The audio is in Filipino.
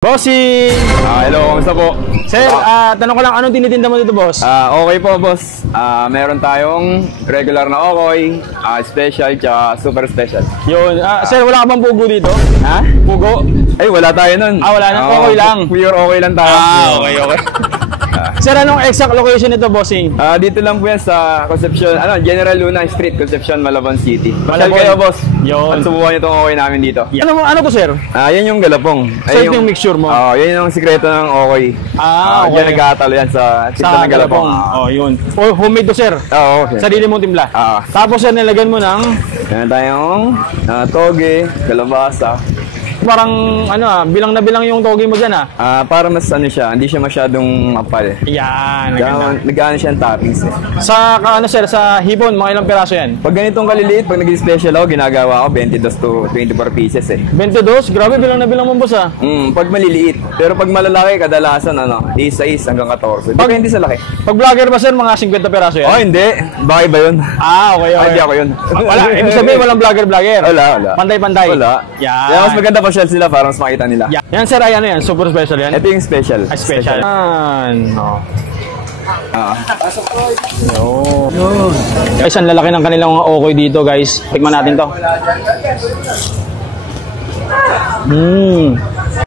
Bossing! Hello, kamusta po? Sir, tanong ko lang, anong tinitinda mo dito, boss? Okay po, boss. Meron tayong regular na okoy, special, tsaka super special. Yun. Sir, wala ka bang pugo dito? Ha? Pugo? Ay, wala tayo nun. Wala na. Okay lang. Pure okay lang tayo. Okay. Sir, anong exact location nito, bossing? Dito lang po yan sa Concepcion, General Luna Street, Concepcion, Malabon City. Pasyal Malabon. kayo, boss. Yun. At subukan nyo itong okay namin dito. Ano to, sir? Yan yung galapong. Sir, yung mixture mo? Yan yung sikreto ng okay. Okay. Yan nagkatalo yan sa tinta ng galapong. Yun. Homemade to, sir? Okay. Sarili mong timpla? Tapos, sir, nilagyan mo ng? Yan tayong toge, kalabasa. Parang, bilang na bilang yung toge mo dyan, para mas siya, hindi siya masyadong mapal. Yan. Nag-ano siya ang toppings eh. Sa, sir, sa hipon, mga ilang piraso yan? Pag ganitong kaliliit, pag naging special ako, ginagawa ko 22 to 24 pieces eh. 22? Grabe, bilang na bilang mo, boss, Pag maliliit. Pero pag malalaki, kadalasan, isa hanggang 14. Depende sa laki. Pag vlogger ba, sir, mga 50 piraso yan? Hindi. Baka iba yun. Okay. Hindi ako yun. Wala, ibig sabihin, walang vlogger. Wala. Pantay-pantay. Wala. Yan. Kaya mas maganda pa sila para mas makita nila. Yan, sir, ay yan? Super special yan? Ito yung special. Special. Yan. Guys, ang lalaki ng kanilang mga okoy dito, guys. Tikman natin to.